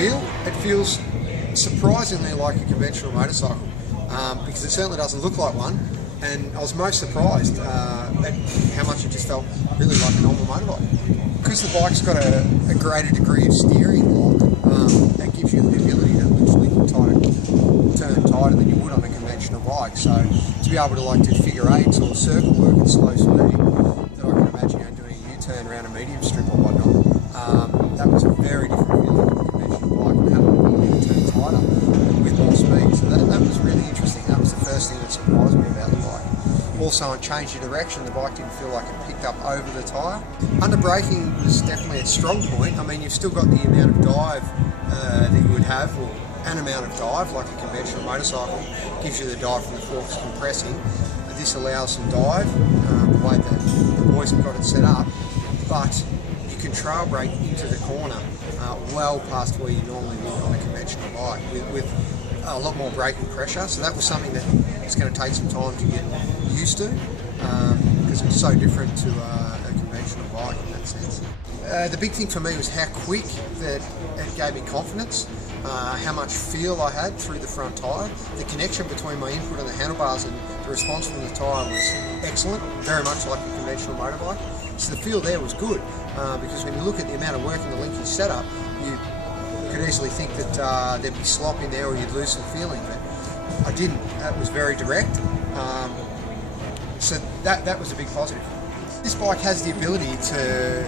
feel, it feels surprisingly like a conventional motorcycle, because it certainly doesn't look like one, and I was most surprised at how much it just felt really like a normal motorbike. Because the bike's got a greater degree of steering lock, that gives you the ability to literally turn tighter than you would on a conventional bike. So to be able to like do figure eights or circle work at slow speed, that I can imagine doing a U-turn around a medium strip or whatnot, that was a very different feeling than a conventional bike, and having the ability to turn tighter with more speed. So that was really interesting. That was the first thing that surprised me about the bike. Also, on change of direction, the bike didn't feel like it picked up over the tyre. Under braking was definitely a strong point. I mean, you've still got the amount of dive that you would have, or an amount of dive, like a conventional motorcycle gives you the dive from the forks compressing. This allows some dive, the way that the boys have got it set up, but you can trail brake into the corner well past where you normally would on a conventional bike with a lot more braking pressure. So that was something that it's going to take some time to get used to, because it's so different to a conventional bike in that sense. The big thing for me was how quick that it gave me confidence, how much feel I had through the front tyre. The connection between my input and the handlebars and the response from the tyre was excellent, very much like a conventional motorbike. So the feel there was good, because when you look at the amount of work in the Linky setup, you could easily think that there'd be slop in there or you'd lose some feeling, but I didn't. That was very direct, so that was a big positive. This bike has the ability to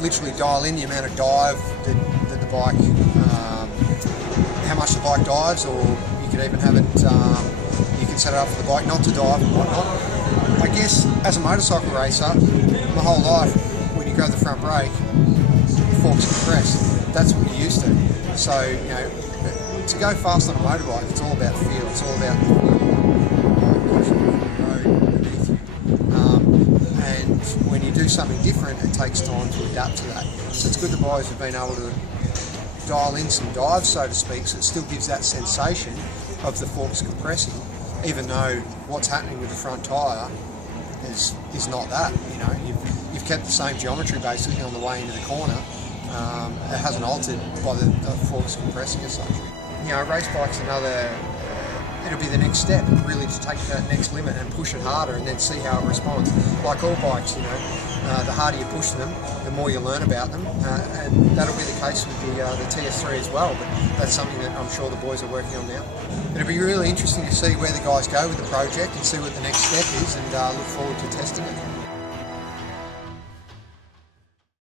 literally dial in the amount of dive that the bike, how much the bike dives, or you could even have it, you can set it up for the bike not to dive and whatnot. I guess as a motorcycle racer, my whole life, when you go to the front brake, the forks compress. That's what you're used to. So, to go fast on a motorbike, it's all about feel. It's all about the road underneath you. And when you do something different, it takes time to adapt to that. So it's good the boys have been able to dial in some dive, so to speak, so it still gives that sensation of the forks compressing, even though what's happening with the front tyre is not that. You've kept the same geometry basically on the way into the corner. It hasn't altered by the forks compressing as such. A race bike's it'll be the next step, really, to take that next limit and push it harder and then see how it responds. Like all bikes, the harder you push them, the more you learn about them, and that'll be the case with the TS3 as well, but that's something that I'm sure the boys are working on now. It'll be really interesting to see where the guys go with the project and see what the next step is, and look forward to testing it.